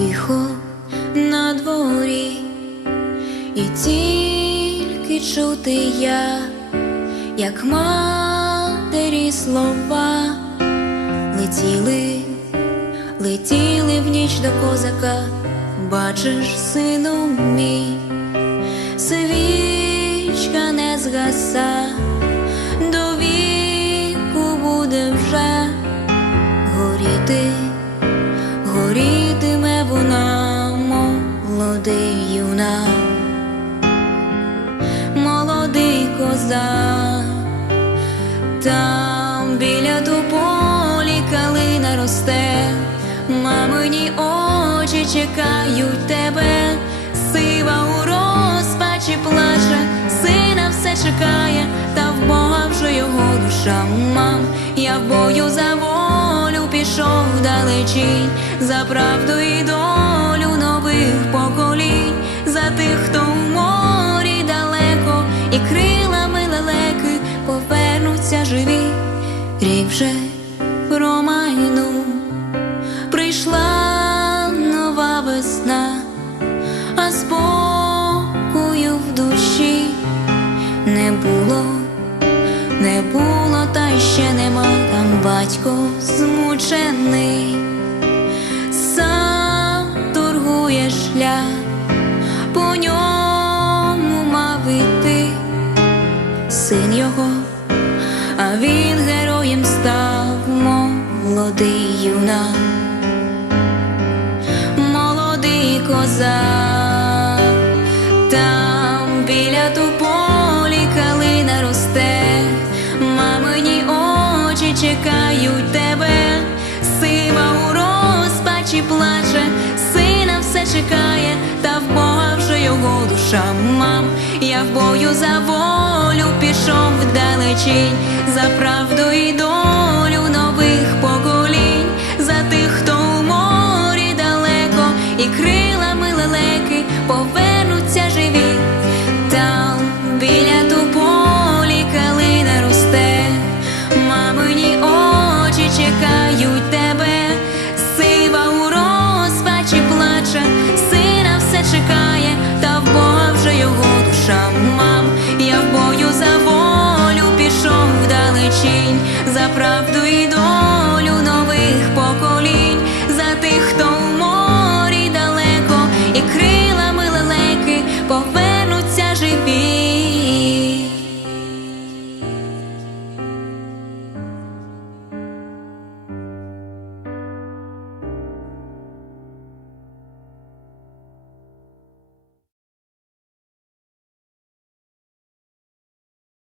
Тихо на дворі, і тільки чути я, як матері слова летіли, летіли в ніч до козака, бачиш, сину мій, свічка не згаса, козак, там біля тополі калина росте, мамині очі чекають тебе, сива у розпачі плаче, сина все чекає, та в Бога вже його душа. Мам. Я в бою за волю пішов далечінь, за правду і долю повернуться живі, рік вже промайнув, прийшла нова весна, а спокою в душі не було, не було, та ще нема. Там батько змучений, а він героєм став молодий юнак, молодий козак, шамам, я в бою за волю пішов вдалечінь, за правду і долю нових поколінь, за тих, хто у морі далеко, і крилами лелеки пове. тінь за правду і до.